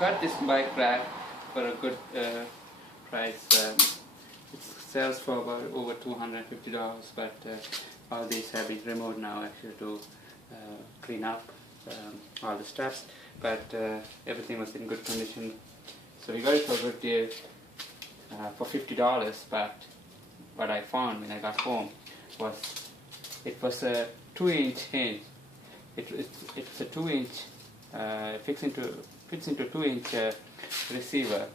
got this bike rack for a good price. It sells for about over $250, but all these have been removed now actually to clean up all the straps, but everything was in good condition, so we got it for a good deal for $50. But what I found when I got home was it was a 2-inch hinge. It's a 2-inch fits into 2-inch receiver,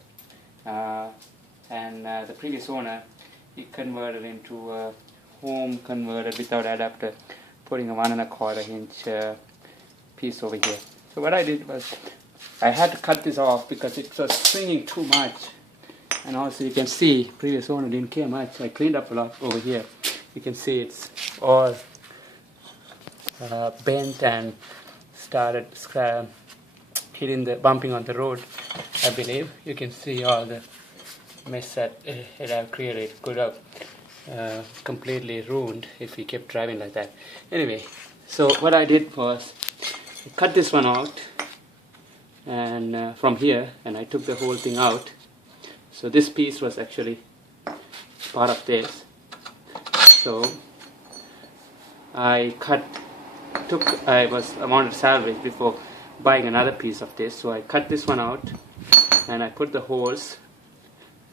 and the previous owner, he converted into a home converter without adapter, putting a 1 1/4 inch piece over here. So what I did was I had to cut this off because it was swinging too much, and also you can see previous owner didn't care much. I cleaned up a lot over here. You can see it's all bent and started bumping on the road. I believe you can see all the mess that it have created. Could have completely ruined if we kept driving like that. Anyway, so what I did was I cut this one out, and from here, and I took the whole thing out. So this piece was actually part of this. So I wanted to salvage before buying another piece of this. So I cut this one out, and I put the holes,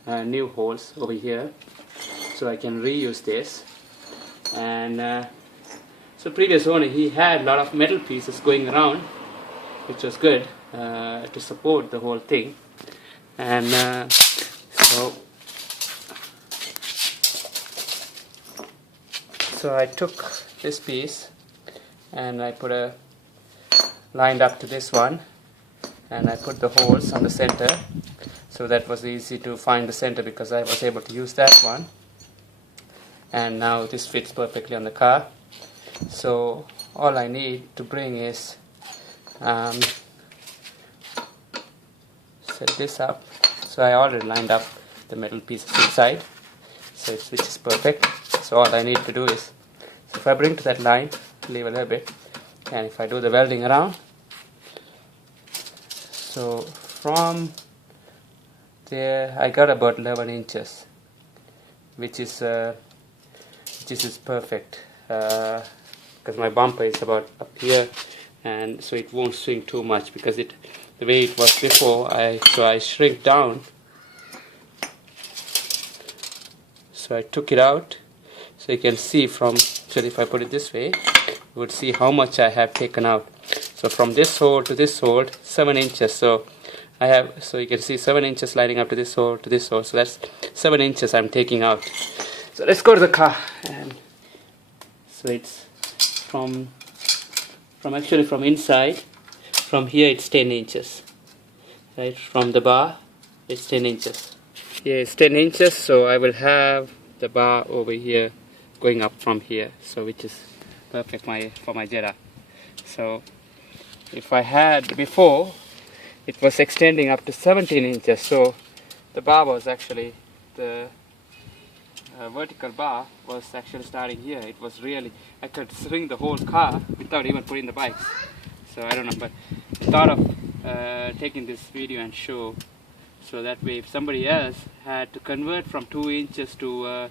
new holes over here, so I can reuse this. And so previous owner, he had a lot of metal pieces going around, which was good to support the whole thing. And so I took this piece and I lined up to this one, and I put the holes on the center, so that was easy to find the center because I was able to use that one. And now this fits perfectly on the car. So all I need to bring is set this up. So I already lined up the metal pieces inside, so which is perfect. So all I need to do is, so if I bring to that line, leave a little bit, and if I do the welding around, so from there I got about 11 inches, which is perfect, because my bumper is about up here, and so it won't swing too much because the way it was before. So I shrink down. So I took it out, so you can see from, so if I put it this way, you would see how much I have taken out. So from this hole to this hole, 7 inches. So you can see 7 inches lining up to this hole to this hole. So that's 7 inches I'm taking out. So let's go to the car. And so it's from inside, from here it's 10 inches. Right, from the bar it's 10 inches. Here it's 10 inches, so I will have the bar over here going up from here, so which is perfect for my Jetta. So if I had before, it was extending up to 17 inches, so the bar was actually, the vertical bar was actually starting here. It was really, I could swing the whole car without even putting the bikes. So I don't know, but I thought of taking this video and show, so that way if somebody else had to convert from 2 inches to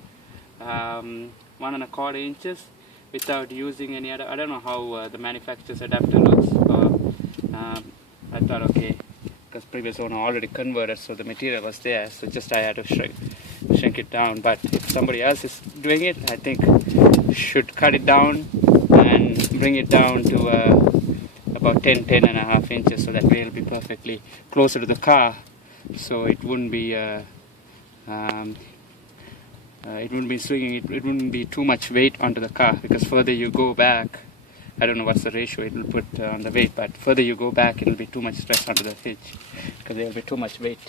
1 1/4 inches without using any other, I don't know how the manufacturer's adapter looks, I thought, okay, because previous owner already converted, so the material was there, so just I had to shrink it down. But if somebody else is doing it, I think should cut it down and bring it down to about 10 and a half inches, so that way it'll be perfectly closer to the car, so it wouldn't be swinging, it wouldn't be too much weight onto the car, because further you go back, I don't know what's the ratio it will put on the weight, but further you go back, it will be too much stress onto the hitch because there will be too much weight.